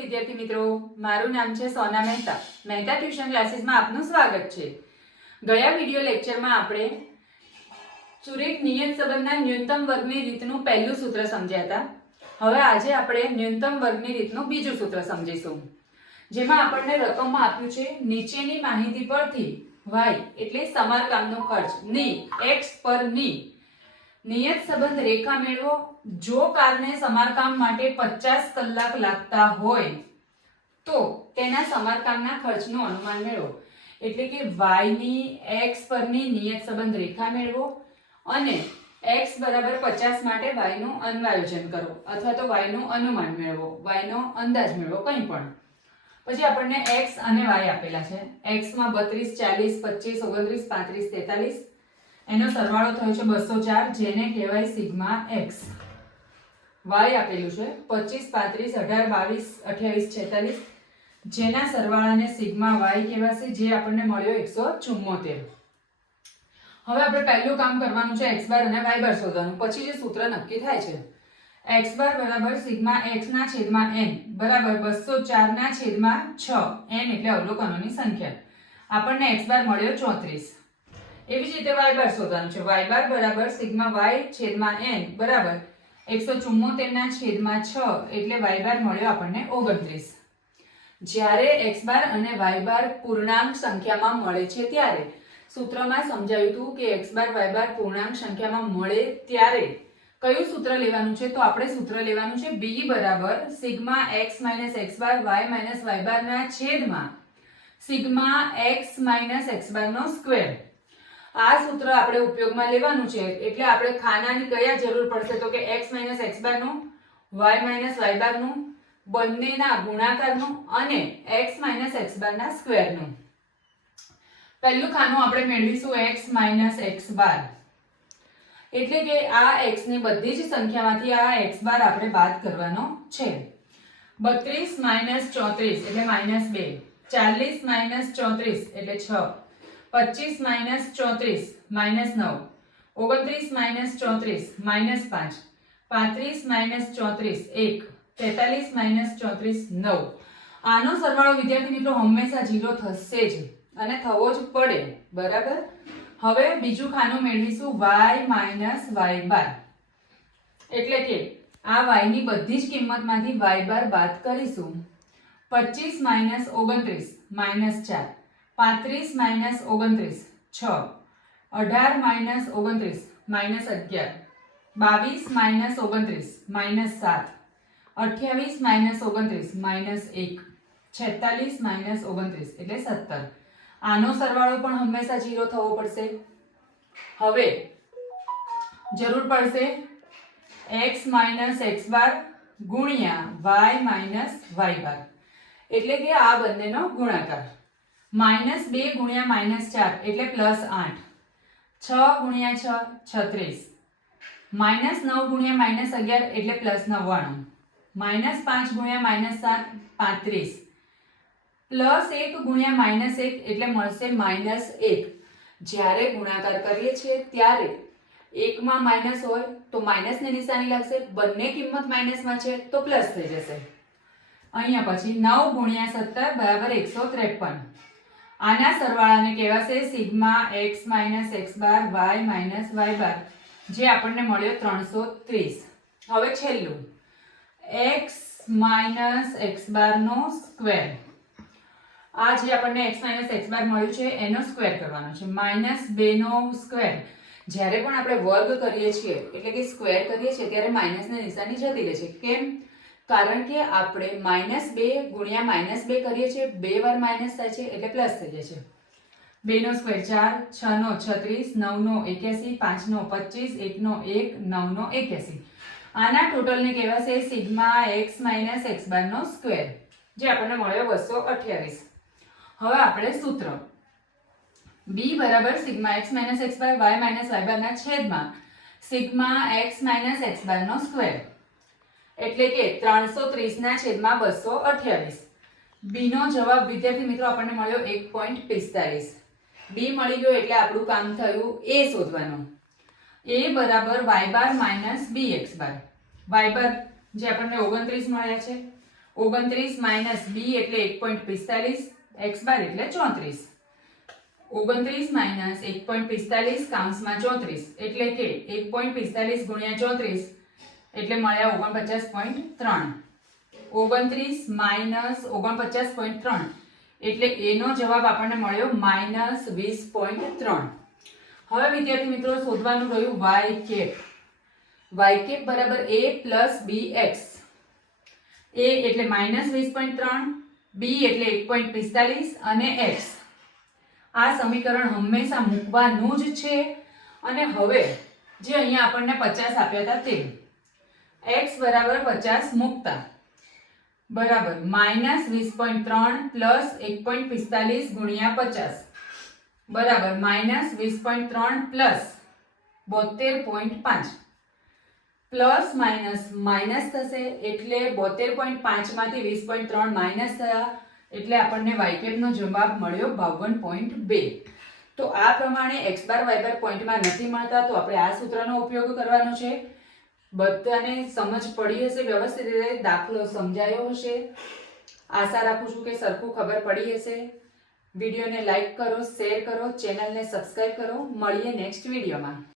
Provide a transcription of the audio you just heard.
વિદ્યાર્થી મિત્રો, મારું નામ છે સોના મહેતા. મહેતા ટ્યુશન ક્લાસીસમાં આપનું સ્વાગત છે. ગયા વિડિયો લેક્ચરમાં આપણે સુરેખ નિયત સંબંધના ન્યૂનતમ વર્ગની રીતનું પહેલું સૂત્ર સમજ્યા હતા. હવે આજે આપણે ન્યૂનતમ વર્ગની રીતનું બીજું સૂત્ર સમજીશું. જેમાં આપણને રકમમાં આપ્યું છે નીચેની માહિતી પરથી વાય એટલે સમારકામનો ખર્ચ, ની એક્સ પરની. નિયત સંબંધ રેખા મેળવો. જો કારને સમારકામ માટે પચાસ કલાક લાગતા હોય, તો તેના સમારકામના ખર્ચનું અનુમાન મેળવો. એટલે કે વાયની એક્સ પરની નિયત સંબંધ રેખા મેળવો અને એક્સ બરાબર પચાસ માટે વાયનું અન્વાયોજન કરો, અથવા તો વાયનું અનુમાન મેળવો, વાયનો અંદાજ મેળવો કંઈ પણ. પછી આપણને એક્સ અને વાય આપેલા છે. એક્સમાં બત્રીસ, ચાલીસ, પચીસ, ઓગણત્રીસ, પાંત્રીસ, તેતાલીસ એનો સરવાળો થયો છે બસો ચાર, જેને કહેવાય સિગ્મા એક્સ. વાય આપેલું છે, પચીસ, પાંત્રીસ, અઢાર, બાવીસ, અઠ્યાવીસ, છેતાલીસ. જેના સરવાળાને સિગ્મા વાય કહેવાશે, જે આપણને મળ્યો એકસો ચુમ્મોતેર હવે આપણે પહેલું કામ કરવાનું છે, એક્સ બાર અને વાય બાર શોધવાનું. પછી જે સૂત્ર નક્કી થાય છે, એક્સ બાર બરાબર સિગ્મા એક્સ ના છેદમાં એન, બરાબર બસો ચાર ના છેદમાં છ, એન એટલે અવલોકનોની સંખ્યા. આપણને એક્સ બાર મળ્યો ચોત્રીસ. એવી જ રીતે વાય બાર શોધવાનું છે. વાય બાર બરાબર સિગ્મા વાય છેદમાં એન, બરાબર. એકસો ચુમ્મોતેર ના છેદમાં છ એટલે વાય બાર મળ્યો આપણને ઓગણત્રીસ. જ્યારે એક્સ બાર અને વાય બાર પૂર્ણાંક સંખ્યામાં મળે છે ત્યારે. સૂત્રમાં સમજાયું હતું કે એક્સ બાર, વાય બાર પૂર્ણાંક સંખ્યામાં મળે ત્યારે. કયું સૂત્ર લેવાનું છે? તો આપણે સૂત્ર લેવાનું છે બી બરાબર sigma x minus x bar, y minus y bar ના છેદમાં sigma x minus x bar નો સ્ક્વેર. આ સૂત્ર આપણે ઉપયોગમાં લેવાનું છે. એટલે આપણે ખાનાની કયા જરૂર પડશે? તો કે x માઇનસ એક્સ બારનું વાય માઇનસ વાય બારનું, બંનેના ગુણાકારનું અને x માઇનસ એક્સ બારના સ્ક્વેરનું પહેલું ખાનું આપણે મેળવીશું x માઇનસ એક્સ બાર. એટલે કે આ x ની બધી જ સંખ્યામાંથી આ x બાર આપણે બાદ કરવાનો છે. બત્રીસ માઇનસ ચોત્રીસ, એટલે માઇનસ બે. ચાલીસ માઇનસ ચોત્રીસ, એટલે છ. પચીસ માઇનસ ચોત્રીસ, માઇનસ નવ. ઓગણત્રીસ માઇનસ ચોત્રીસ, માઇનસ પાંચ. પાંત્રીસ માઇનસ ચોત્રીસ, એક. તેતાલીસ માઇનસ ચોત્રીસ, નવ. આનો સરવાળો વિદ્યાર્થી મિત્રો હંમેશા ઝીરો થશે જ અને થવો જ પડે, બરાબર? હવે બીજું ખાનું મેળવીશું વાય માઇનસ વાય બાર. એટલે કે આ વાયની બધી જ કિંમતમાંથી વાય બાર બાદ કરીશું. પચીસ માઇનસ ઓગણત્રીસ, માઇનસ ચાર. પાંત્રીસ માઇનસ ઓગણત્રીસ, છ. અઢાર માઇનસ ઓગણત્રીસ, માઇનસ અગિયાર. બાવીસ માઇનસ ઓગણત્રીસ, માઇનસ સાત. અઠ્યાવીસ માઇનસ ઓગણત્રીસ, માઇનસ એક. છેતાલીસ માઇનસ ઓગણત્રીસ, એટલે સત્તર. આનો સરવાળો પણ હંમેશા જીરો થવો પડશે. હવે જરૂર પડશે એક્સ માઇનસ એક્સ બાર ગુણ્યા વાય માઇનસ વાય બાર. એટલે કે આ બંનેનો ગુણાકાર. માઇનસ બે ગુણ્યા માઇનસ ચાર એટલે પ્લસ આઠ. છ ગુણ્યા છ, છત્રીસ. માઇનસ નવ ગુણ્યા માઇનસ અગિયાર એટલે પ્લસ નવ્વાણું. માઇનસ પાંચ ગુણ્યા માઇનસ સાત, પાંત્રીસ. પ્લસ એક ગુણ્યા માઇનસ એક એટલે મળશે માઇનસ એક. જ્યારે ગુણાકાર કરીએ છીએ ત્યારે એકમાં માઇનસ હોય તો માઇનસની નિશાની લાગશે, બંને કિંમત માઇનસમાં છે તો પ્લસ થઈ જશે. અહીંયા પછી નવ ગુણ્યા સત્તર બરાબર એકસો ત્રેપન. આના સરવાળાને કહેવાશે sigma x minus x bar, y minus y bar, જે આપણને મળ્યો ત્રણસો ત્રીસ. હવે છેલ્લું. એક્સ માઇનસ એક્સ બારનો સ્ક્વેર. આ જે આપણને એક્સ માઇનસ એક્સ બાર મળ્યું છે, એનો સ્ક્વેર કરવાનો છે. માઇનસ બેનો સ્ક્વેર. જ્યારે પણ આપણે વર્ગ કરીએ છીએ, એટલે કે સ્ક્વેર કરીએ છીએ, ત્યારે માઇનસની નિશાની જતી રહે છે. કેમ? કારણ કે આપણે માઇનસ બે ગુણ્યા માઇનસ બે કરીએ છીએ, બે વાર માઇનસ થાય છે એટલે પ્લસ થઈ જાય છે. બેનો સ્ક્વેર ચાર, છ નો છત્રીસ નવનો એક્યાસી પાંચનો પચીસ એકનો એક નવનો એક્યાસી. આના ટોટલને કહેવાશે સિગ્મા એક્સ માઇનસ એક્સ બારનો સ્ક્વેર જે આપણને મળ્યો બસો અઠ્યાવીસ. હવે આપણે સૂત્ર. બી બરાબર sigma x minus x bar y minus y બારના છેદમાં સિગ્મા એક્સ માઇનસ એક્સ બારનો સ્ક્વેર એટલે કે ત્રણસો ત્રીસના છેદમાં બસો અઠ્યાવીસ. બીનો જવાબ વિદ્યાર્થી મિત્રો આપણને મળ્યો એક પોઈન્ટ પિસ્તાલીસ બી મળી ગયો એટલે આપણું કામ થયું એ શોધવાનું. એ બરાબર y bar minus b x bar y bar જે આપણને ઓગણત્રીસ મળ્યા છે. ઓગણત્રીસ માઇનસ બી એટલે એક પોઈન્ટ પિસ્તાલીસ એક્સ બાર એટલે ચોત્રીસ. ઓગણત્રીસ માઇનસ એક પોઈન્ટ પિસ્તાલીસ કાઉન્સમાં ચોત્રીસ. એટલે કે એક પોઈન્ટ પિસ્તાલીસ ગુણ્યા ચોત્રીસ એટલે મળ્યા ઓગણપચાસ પોઈન્ટ ત્રણ. ઓગણત્રીસ માઇનસ ઓગણપચાસ પોઈન્ટ ત્રણ. એટલે એનો જવાબ આપણને મળ્યો માઇનસ વીસ પોઈન્ટ ત્રણ. હવે વિદ્યાર્થી મિત્રો શોધવાનું રહ્યું વાય કેપ. વાય કેપ બરાબર એ પ્લસ બી એક્સ. એ એટલે માઇનસ વીસ પોઈન્ટ ત્રણ, બી એટલે એક પોઈન્ટ પિસ્તાલીસ અને એક્સ. આ સમીકરણ હંમેશા મૂકવાનું જ છે. અને હવે જે અહીંયા આપણને પચાસ આપ્યા હતા તે. એક્સ બરાબર પચાસ મૂકતા. બરાબર. માઇનસ વીસ પોઈન્ટ ત્રણ પ્લસ એક પોઈન્ટ પિસ્તાલીસ ગુણ્યા પચાસ. બરાબર. માઇનસ વીસ પોઈન્ટ ત્રણ પ્લસ બોતેર પોઈન્ટ પાંચ. પ્લસ માઇનસ માઇનસ થશે એટલે બોતેર પોઈન્ટ પાંચમાંથી વીસ પોઈન્ટ ત્રણ માઇનસ થયા એટલે આપણને વાયકેપનો જવાબ મળ્યો બાવન પોઈન્ટ બે. તો આ પ્રમાણે એક્સ બાર વાય બાર પોઈન્ટમાં નથી મળતા, તો આપણે આ સૂત્રનો ઉપયોગ કરવાનો છે. બધાને સમજ પડી હશે, વ્યવસ્થિત રીતે દાખલો સમજાયો હશે. આશા રાખું છું કે સરખું ખબર પડી હશે. વિડીયોને લાઈક કરો, શેર કરો, ચેનલને સબસ્ક્રાઈબ કરો. મળીએ નેક્સ્ટ વિડીયોમાં.